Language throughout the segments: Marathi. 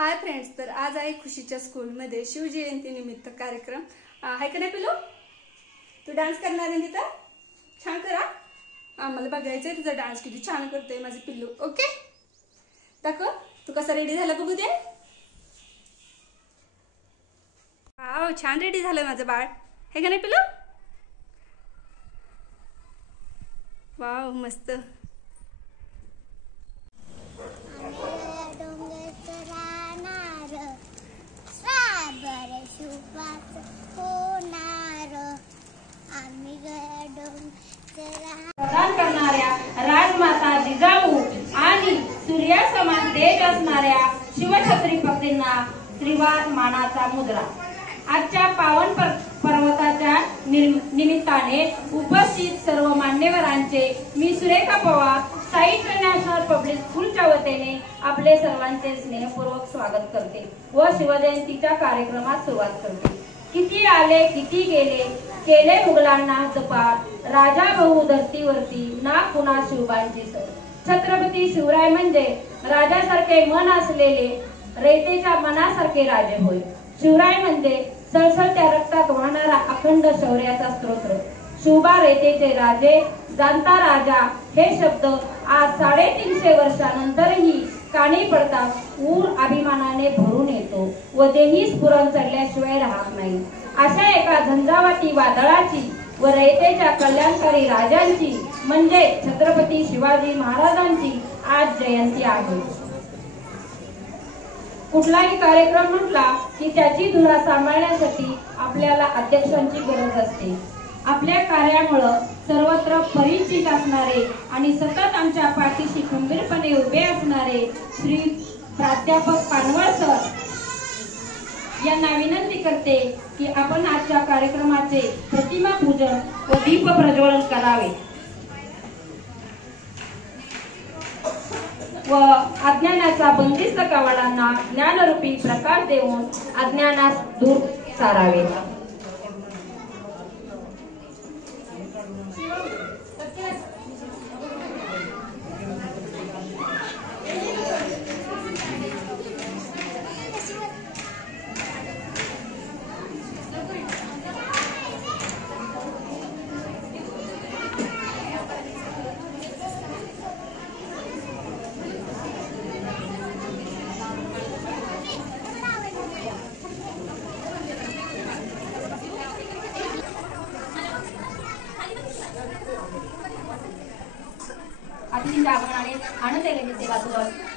हाय फ्रेंड्स, तर आज आहे खुशीच्या स्कूलमध्ये शिवजयंती निमित्त कार्यक्रम आहे का नाही पिलू? तू डान्स करणार आहे तिथं? छान करा, आम्हाला बघायचंय तुझा डान्स किती छान करतोय माझं पिल्लू. ओके, दाखव तू कसा रेडी झाला बघू दे. वाव, छान रेडी झालं माझं बाळ, हे का नाही पिलू? वाव, मस्त. प्रदान करणाऱ्या राजमाता जिजाऊ आणि सूर्यासमान तेज असणाऱ्या शिवछत्रपतींना त्रिवार मानाचा मुद्रा. आजच्या पावन पर्वताच्या निमित्ताने उपस्थित सर्व मान्यवरांचे मी सुरेखा पवार साई इंटरनॅशनल पब्लिक स्कूलच्या वतीने आपले सर्वांचे स्नेहपूर्वक स्वागत करते व शिवजयंतीच्या कार्यक्रमात सुरुवात करते. किती आले किती गेले, केले मुघलांना जपार, राजा भाऊ धरतीवरती ना कुणा शिवबांची सर. छत्रपती शिवराय म्हणजे राजासारखे मन असलेले रयतेच्या मनासारखे राजे होय. शिवराय म्हणजे सळसळत्या रक्तात वाहणारा अखंड शौर्याचा स्त्रोत्र. शिवबा रयतेचे राजे, जाणता राजा हे शब्द आज 350 वर्षानंतरही कानी पडतात. ऊर अभिमानाने भरून येतो व देही स्फुरण चढल्याशिवाय राहत नाही. अशा एका झंझावाती वादळाची व रयतेच्या कल्याणकारी राजांची म्हणजे छत्रपती शिवाजी महाराजांची आज जयंती आहे. कुठलाही कार्यक्रम म्हटला की त्याची धुरा सांभाळण्यासाठी आपल्याला अध्यक्षांची गरज असते. आपल्या कार्यामुळे सर्वत्र परिचित असणारे आणि सतत आमच्या पाठीशी खंबीरपणे उभे असणारे श्री प्राध्यापक पानवळ सर यांना विनंती करते की आपण आजच्या कार्यक्रमाचे प्रतिमा पूजन व दीप प्रज्वलन करावे व अज्ञानाचा बंदिस्त कवाडांना ज्ञानरूपी प्रकाश देऊन अज्ञानास दूर सारावे. अतिथींच्या आगमनाने आनंद येण्याची सेवा सुरू आहे.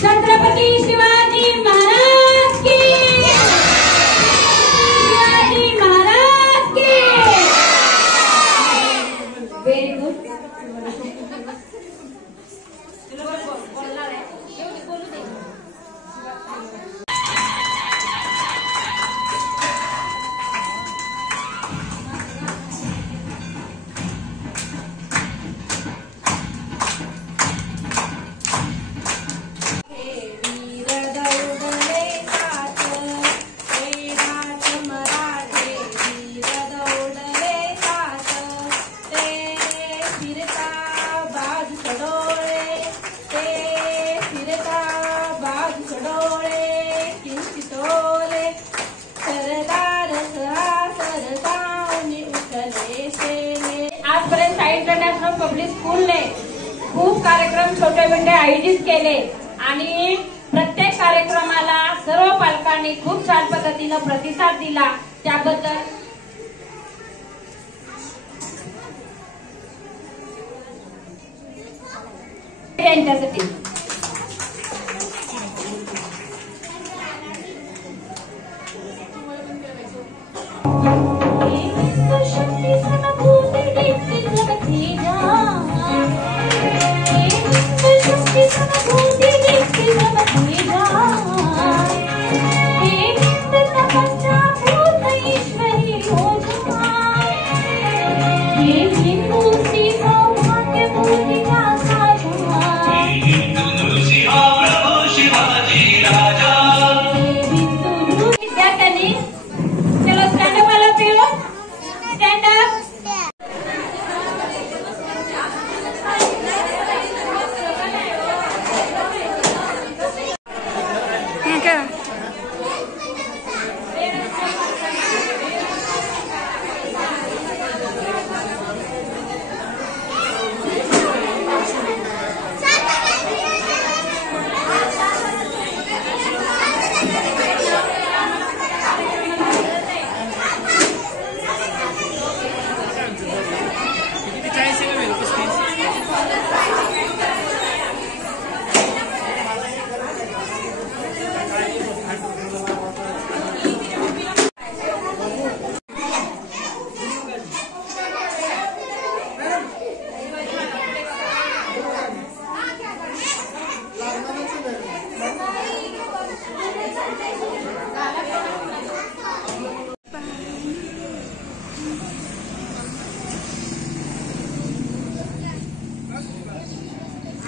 छत्रपती शिवाजी महाराज की, शिवाजी महाराज की। Very good. आजपर्यंत साई इंटरनॅशनल पब्लिक स्कूलने खूप कार्यक्रम छोटे मोठे आयोजित केले आणि प्रत्येक कार्यक्रमाला सर्व पालकांनी खूप छान पद्धतीनं प्रतिसाद दिला, त्याबद्दल त्यांच्यासाठी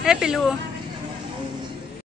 हे पिलू